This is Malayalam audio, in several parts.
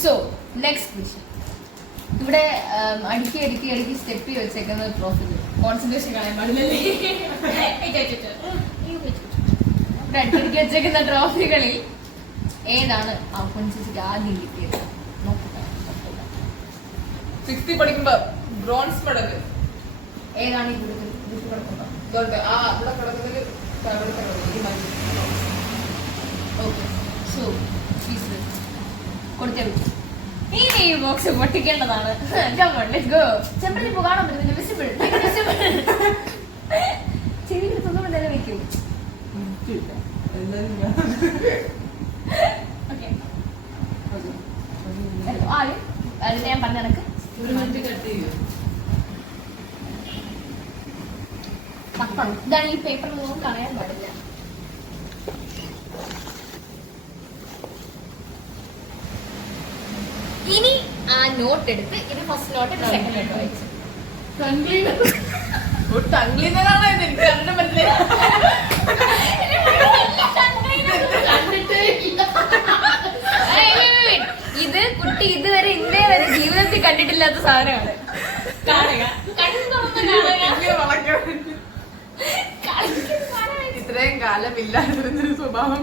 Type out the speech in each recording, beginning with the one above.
So next question. ഇവിടെ അടുക്കി സ്റ്റെപ്പ് വെച്ചേക്കുന്ന ട്രോഫി കോൺസെൻട്രേഷൻ കളയാൻ പാടില്ലല്ലേ? ഇവിടെ അടുക്കി വെച്ചേക്കുന്ന ട്രോഫികളിൽ ഏതാണ് ആ പൊൻചേച്ചിക്ക് ആദ്യം കിട്ടിയത്? സിക്സ്ത്തിൽ പഠിക്കുമ്പോ ബ്രോൺസ് മെഡൽ. ഏതാണ് ഈ കൊടുത്തേ ഇനി ഈ ബോക്സ് പൊട്ടിക്കേണ്ടതാണ്. ചെമ്പരത്തി പൂ കാണാൻ പറ്റുന്നില്ല. വിസിബിൾ ചെവിയിൽ തുന്നുമ്പോൾ തന്നെ വെക്കും. അതിന് ഞാൻ പറഞ്ഞ കണക്ക് ഇതാണ് ഈ പേപ്പറിൽ ഒന്നും കളയാൻ പാടില്ല. ഇനി ആ നോട്ട് എടുത്ത് ഇത് ഫസ്റ്റ് നോട്ട് സെക്കൻഡ് നോട്ട് വായിച്ചു. ഇത് കുട്ടി ഇതുവരെ ഇന്നേ വരെ ജീവിതത്തിൽ കണ്ടിട്ടില്ലാത്ത സാധനമാണ്. ഇത്രയും കാലമില്ലാതിരുന്നൊരു സ്വഭാവം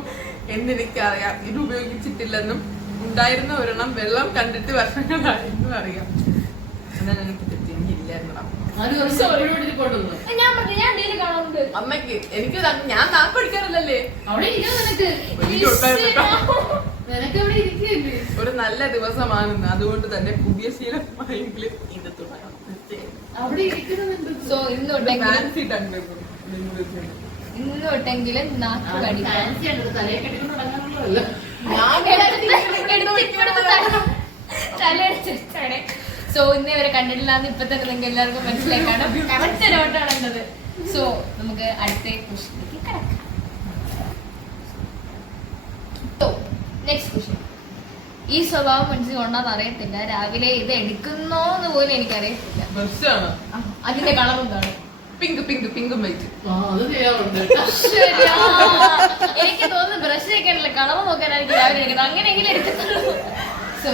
എന്നെനിക്കറിയാം. ഇത് ഉപയോഗിച്ചിട്ടില്ലെന്നും ഉണ്ടായിരുന്ന ഒരെണ്ണം വെള്ളം കണ്ടിട്ട് വർഷങ്ങളായെന്നും അറിയാം. എന്നാണ് എനിക്ക് തെറ്റില്ലായിരുന്നു. അമ്മയ്ക്ക് എനിക്ക് ഞാൻ നാക്കൊടിക്കാറില്ലല്ലേ. ഒരു നല്ല ദിവസമാണെന്ന്, അതുകൊണ്ട് തന്നെ പുതിയ ശീലമായെങ്കിലും ഇത് തുടങ്ങാം. ഇന്നോട്ടെങ്കിലും നാക്ക് കടിക്കാൻ സോ ഇന്നേ വരെ കണ്ടിട്ടില്ലാന്ന് ഇപ്പൊ തന്നെ നിങ്ങൾക്ക് എല്ലാവർക്കും മനസ്സിലാക്കാണ്. കറക്റ്റ് നോട്ടാണ് ഉള്ളത്. സോ നമുക്ക് അടുത്ത ക്വസ്റ്റ്യനിലേക്ക് കിടക്കാം. Next question. ഈ സ്വഭാവം മനസ്സിലുണ്ടോന്ന് അറിയത്തില്ല. രാവിലെ ഇത് എടുക്കുന്നോന്ന് പോലും എനിക്കറിയത്തില്ല. അതിന്റെ കളർ എന്താണ്? പിങ്ക് പിങ്ക് പിങ്കും വൈറ്റ്. എനിക്ക് തോന്നുന്നു ബ്രഷ് വെക്കാനല്ല, കളർ നോക്കാനായിരിക്കും രാവിലെ എടുക്കുന്നത്. അങ്ങനെയെങ്കിലും എടുക്കത്തുള്ളൂ. സോ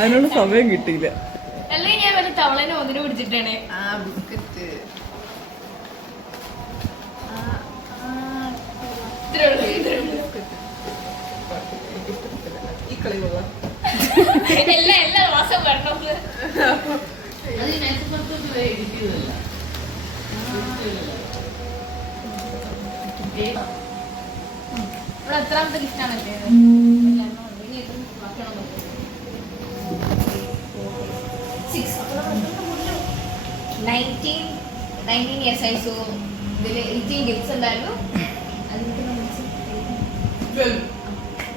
അതിനുള്ള സമയം കിട്ടിയില്ല. അല്ലെങ്കിൽ ഞാൻ വല്ല തവളനെ ഒന്നിനു പിടിച്ചിട്ടാണ്. എല്ലാ മാസം വരണം. ഇവിടെ എത്രാമത്തെ ലിസ്റ്റാണല്ലേ? 19 years ആയി. സോ ഇതില് 18 ഗിഫ്റ്റ്സ് ഉണ്ടായിരുന്നു.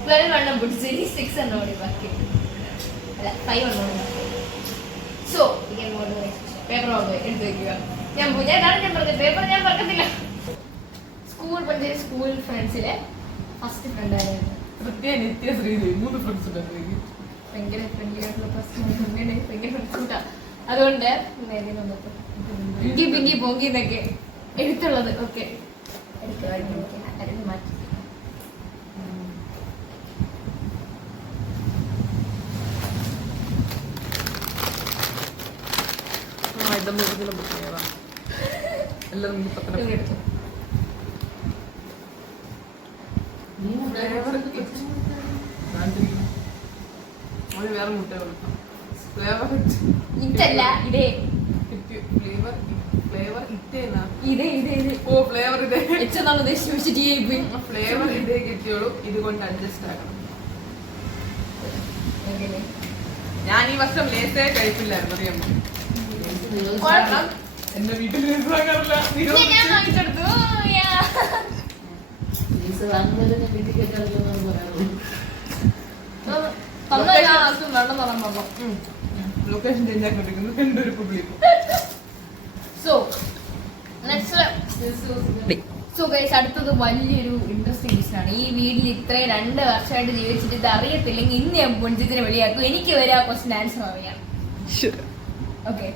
12 എണ്ണം പിടിച്ച് 6 എണ്ണം കൂടി ബാക്കി. അല്ല 5 എണ്ണം കൂടി ബാക്കി. സോ പേപ്പർ എടുത്ത് വെക്കുക. ഞാൻ പറഞ്ഞത് പേപ്പർ ഞാൻ പറഞ്ഞില്ല. സ്കൂൾ ഫ്രണ്ട്സിലെ ഫസ്റ്റ് ഫ്രണ്ട് ആയിരുന്നു. നിത്യ ശ്രീദേവി 3 ഫ്രണ്ട്സ് ഉണ്ടായിരുന്നു. ഭയങ്കര ഫ്രണ്ട്ലിയായിട്ടുള്ള ഭയങ്കര ഫ്രണ്ട്സ്. അതുകൊണ്ട് പിങ്കി പിങ്കി പോങ്കി എന്നൊക്കെ എടുത്തുള്ളത്. ഓക്കെ മാറ്റി. വേറെ മുട്ട ഇതല്ല ഇതേ ഫ്ലേവർ ഇതേനാ. ഓ ഫ്ലേവർ ഇതേ ഫ്ലേവർ ഇതേ കിട്ടിയോളൂ. ഇതുകൊണ്ട് അഡ്ജസ്റ്റ് ആക്കണം. ഞാൻ ഈ വർഷം ലേസേ കഴിപ്പില്ലായിരുന്നു, അറിയാമോ? എന്റെ വീട്ടിൽ ലേസ് വാങ്ങാറില്ല. ലൊക്കേഷൻ ചേഞ്ച് ആക്കിക്കൊണ്ടിരിക്കുന്നു. രണ്ടൊരു പബ്ലിക്. സോ ഗൈസ്, അടുത്തത് വലിയൊരു ഇൻട്രസ്റ്റിംഗ് ക്വസ്റ്റ്യൻ. ഈ വീട്ടിൽ ഇത്രയും 2 വർഷമായിട്ട് ജീവിച്ചിട്ട് ഇത് അറിയത്തില്ലെങ്കിൽ ഇന്ന് ഞാൻ പൊഞ്ചിത്തിനെ വെളിയാക്കും. എനിക്ക് വരെ ആ ക്വസ്റ്റ്യൻ ആൻസർ അറിയാം. ഓക്കെ,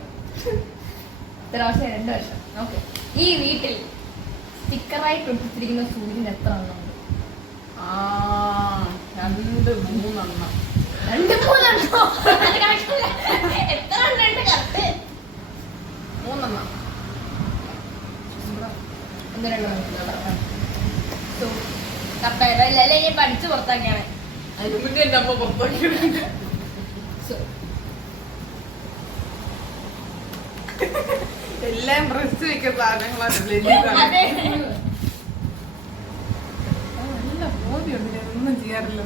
ഇത്ര വർഷം 2 വർഷം. ഓക്കെ, ഈ വീട്ടിൽ സ്റ്റിക്കറായിട്ട് ഒട്ടിച്ചിരിക്കുന്ന സൂര്യൻ എത്ര എണ്ണം ഉണ്ട്? 2 3 എണ്ണം. 2 3 എണ്ണോ? എത്ര എണ്ണുണ്ട് കറക്റ്റ്? 3 എണ്ണം. ഞാൻ പഠിച്ചു പുറത്താക്കിയാണ്. അതിന് മുന്നേ എന്റെ അമ്മ പുറത്താക്കിയിട്ടുണ്ട്. എല്ലാം ബ്രസ്റ്റ് വെക്കുന്ന സാധനങ്ങളാണ്. അതെ. നല്ല ബോധ്യമുണ്ട്, ഞാനൊന്നും ചെയ്യാറില്ല.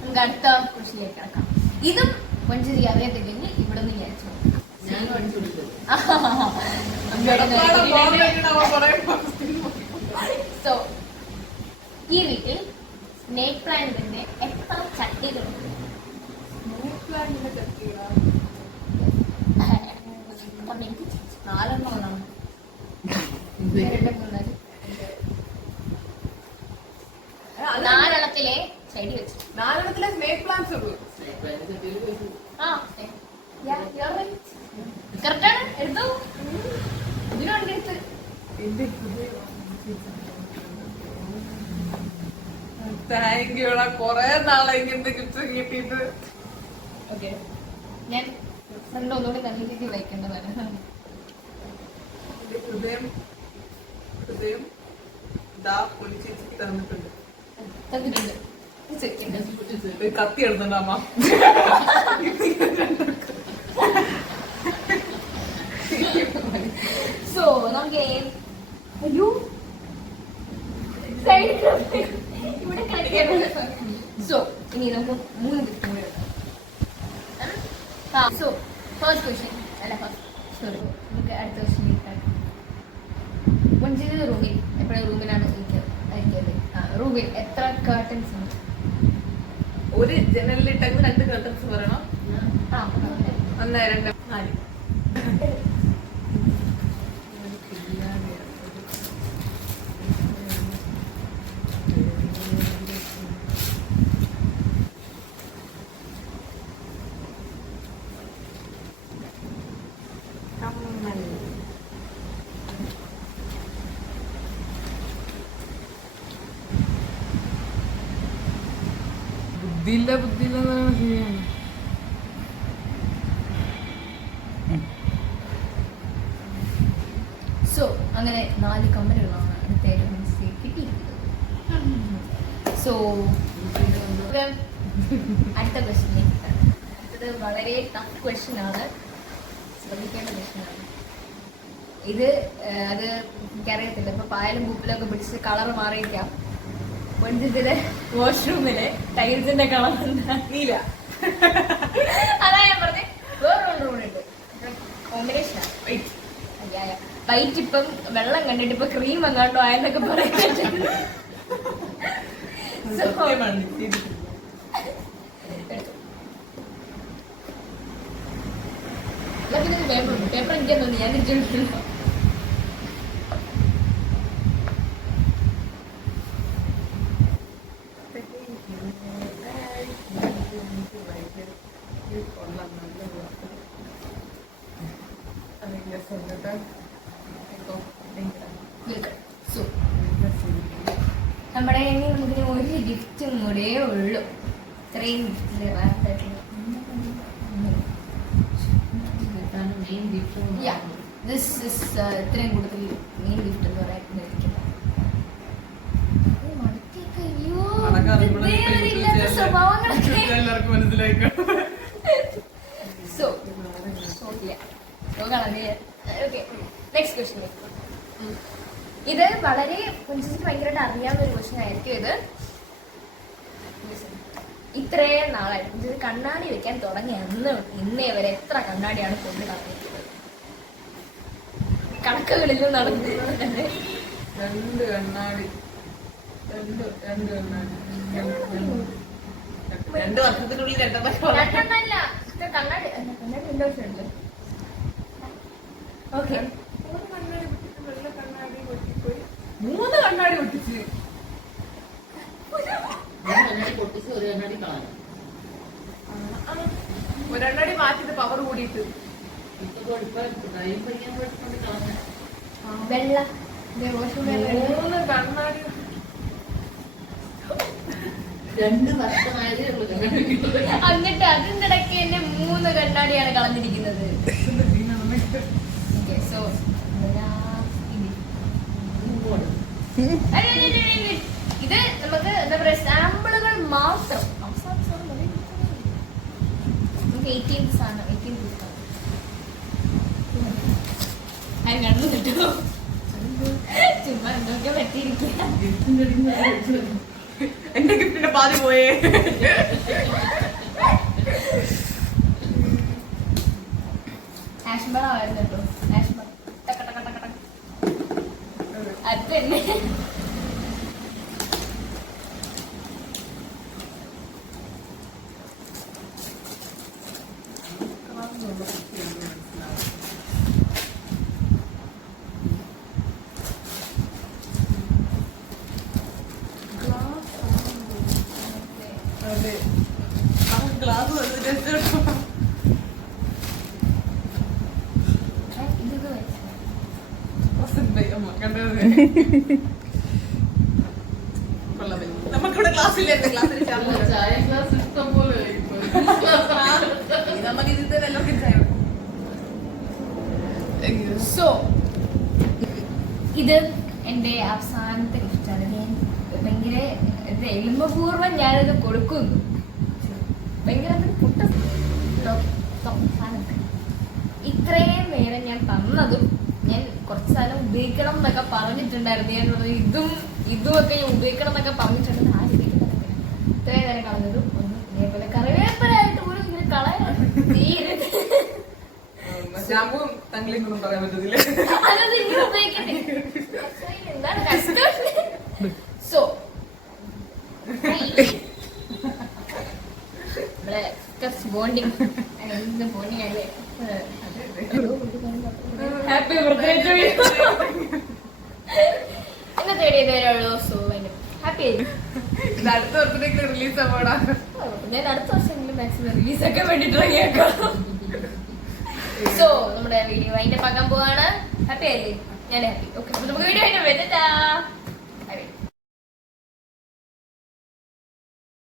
നമുക്ക് അടുത്ത ക്വസ്റ്റിലേക്ക് കിടക്കാം. ഇതും കൊഞ്ചരി അറിയത്തില്ലെങ്കിൽ ഇവിടെ നിന്ന് വിചാരിച്ചു. സോ ഈ വീട്ടിൽ സ്നേക് പ്ലാന്റിന്റെ എത്ര ചട്ടികളുണ്ട്? 4 എണ്ണമാണ്. 4 എണ്ണത്തിലെ ചെടി വെച്ചു. 4 എണ്ണത്തിലെ സ്നേക് പ്ലാന്റ്സ് ഉള്ളൂ. കറക്റ്റാണ്. എടുത്തു. ഇതിനു വണ്ടി എടുത്ത്. Thank you. കൊറേ നാളെ ഇങ്ങനത്തെ ഗിഫ്റ്റ് കിട്ടിയിട്ട്. ഓക്കെ, ഞാൻ ഫ്രണ്ട് ഒന്നുകൂടി നല്ല രീതിയിൽ വയ്ക്കേണ്ടതാണ്. ഹൃദയം ദാ പൊലിച്ചേച്ചിക്ക് തന്നിട്ടുണ്ട്. തന്നിട്ടുണ്ട്. ഒരു കത്തി എടുത്തിട്ടുണ്ട് അമ്മ. സോ നമുക്ക് അയ്യോ ഇവിടെ സോ ഇനി നമുക്ക് 3 ഗിഫ്റ്റ് കൂടെ എടുക്കാം. സോ ഫസ്റ്റ് ക്വസ്റ്റ്യൻ അല്ല സോറി, നമുക്ക് അടുത്ത ക്വസ്റ്റ്യൻ കൊഞ്ചിന്റെ റൂമിൽ എപ്പോഴും റൂമിലാണ് ഇരിക്കുന്നത്. റൂമിൽ എത്ര കർട്ടൻസ് ഉണ്ട്? ഒരു ജനലിലിട്ടെങ്കിൽ 2 കർട്ടൻസ് പറയണം. 1 2 4. ബുദ്ധിയില്ല സോ അങ്ങനെ 4 കമ്മലുകളാണ് അടുത്ത കിട്ടിയിരിക്കുന്നത്. സോ അടുത്ത ക്വസ്റ്റ്യനിലേക്ക് അടുത്തത് വളരെ ടഫ് ക്വസ്റ്റ്യൻ ആണ്, ശ്രദ്ധിക്കേണ്ട ക്വസ്റ്റ്യൻ ആണ് ഇത്. അത് എനിക്കറിയത്തില്ല, ഇപ്പൊ പായലും പൂപ്പിലൊക്കെ പിടിച്ച് കളർ മാറിയിരിക്കാം. കൊഞ്ചത്തിലെ വാഷ്റൂമിലെ ടൈൽസിന്റെ കളർ നീല. അതാ ഞാൻ പറഞ്ഞ വേറൊരു റൂമുണ്ട്, കോമ്പിനേഷനാണ് വൈറ്റ്. ഇപ്പം വെള്ളം കണ്ടിട്ട് ഇപ്പൊ ക്രീം എങ്ങാണ്ടോ ആയെന്നൊക്കെ പറയുന്നുണ്ട്. പേപ്പർ എനിക്ക് തോന്നി ഞാൻ തിരിച്ചെടുത്തില്ല. നമ്മുടെ ഇതിന് ഒരു ഗിഫ്റ്റും കൂടെ ഉള്ളു. ഇത്രയും ഗിഫ്റ്റില് ഇത്രയും കൂടുതൽ മെയിൻ ഗിഫ്റ്റ് എന്ന് പറയുന്നത് സ്വഭാവങ്ങളൊക്കെ. Next question. ഇത് വളരെ കുഞ്ചിക്ക് ഭയങ്കരമായിട്ട് അറിയാവുന്ന ഒരു ക്വസ്റ്റ്യൻ ആയിരിക്കും. ഇത് ഇത്രയും നാളായിട്ട് കുഞ്ചിത് കണ്ണാടി വെക്കാൻ തുടങ്ങി ഇന്നേ വരെ എത്ര കണ്ണാടിയാണ് കൊണ്ട് നടന്നിരിക്കുന്നത്? കണക്കുകളിലും നടന്നു. 2 കണ്ണാടി. 2 വർഷത്തിനുള്ളിൽ 2 രണ്ടെണ്ണല്ല, കണ്ണാടി കണ്ണാടി 2 വർഷമുണ്ട്. ഓക്കെ, 3 കണ്ണാടി പൊട്ടിച്ച്. ഒരെണ്ണടി മാറ്റിട്ട് പവർ കൂടിയിട്ട് വെള്ള മൂന്ന് കണ്ണാടി 2 വർഷമായതേ ഉള്ളൂ കണ്ണാടി. എന്നിട്ട് അതിന്റെ ഇടയ്ക്ക് എന്നെ 3 കണ്ണാടിയാണ് കളഞ്ഞിരിക്കുന്നത്. Okay, so, ഇത് നമുക്ക് എന്താ പറയാ സാമ്പിളുകൾ മാത്രം. നമുക്ക് 18th ആണ്. 18th ആണ് കണ്ടു കിട്ടോ ചുമ്മാ എന്തൊക്കെ പറ്റിയിരിക്കുക. എന്റെ ഗിഫ്റ്റിന്റെ പാതി പോയേ. ആഷ്ബറ ആയിരുന്നു കേട്ടോ. ആഷ്ബറ ടക ടക ടക ടക. അത് തന്നെ. അതെ ഗ്ലാസ് വന്നിട്ട് ഇതൊക്കെ വെച്ചാ നമുക്കിവിടെ ക്ലാസ്സില്ലായിരുന്നു. ക്ലാസ്സിൽ ചായ ഗ്ലാസ് ഇഷ്ടം പോലെ ഇപ്പൊ. നമുക്ക് ഇത് എല്ലാം ചായ. സോ ഇത് എന്റെ അവസാനത്തെ ഗിഫ്റ്റാണ്. ഞാൻ ഭയങ്കര എളിമപൂർവ്വം ഞാനിത് കൊടുക്കുന്നു. ഭയങ്കര പുട്ട ഇത്രയും നേരം ഞാൻ തന്നതും ഞാൻ കുറച്ച് കാലം ഉപയോഗിക്കണം എന്നൊക്കെ പറഞ്ഞിട്ടുണ്ടായിരുന്നു. ഞാൻ പറഞ്ഞു ഇതുമൊക്കെ ഞാൻ ഉപയോഗിക്കണം എന്നൊക്കെ പറഞ്ഞിട്ടുണ്ട്. ആരും ഉപയോഗിക്കുന്നില്ല. ഇത്രയും നേരം കളഞ്ഞതും ഒന്നും ഇതേപോലെ കറിവേപ്പനായിട്ട് പോലും ഇങ്ങനെ കളയാൻ തീരരുത്. ഷാമ്പുവും തങ്ങളിലും ഒന്നും പറയാൻ പറ്റത്തില്ല. അതൊന്നും ഇങ്ങനെ ഉപയോഗിക്കണ്ടേ? എന്താണ് കഷ്ടം? സോ ബോണ്ടിങ് ബോണ്ടിങ് അല്ലേ? Happy birthday to you. എന്നെ തേടിയതേ ഉള്ളൂ. സോ ഹാപ്പി ആയി. ഇത് അടുത്ത ബർത്ത്ഡേക്ക് റിലീസ് ആവാടാ. ഞാൻ അടുത്ത വർഷമെങ്കിലും മാക്സിമം റിലീസൊക്കെ വേണ്ടിട്ട് ഇറങ്ങിയേക്കാം. സോ നമ്മുടെ വീഡിയോ അതിന്റെ പകം പോവാണ്. ഹാപ്പി ആയില്ലേ? ഞാൻ ഹാപ്പി. ഓക്കെ, നമുക്ക് വീഡിയോ അതിന്റെ വരുന്നില്ല.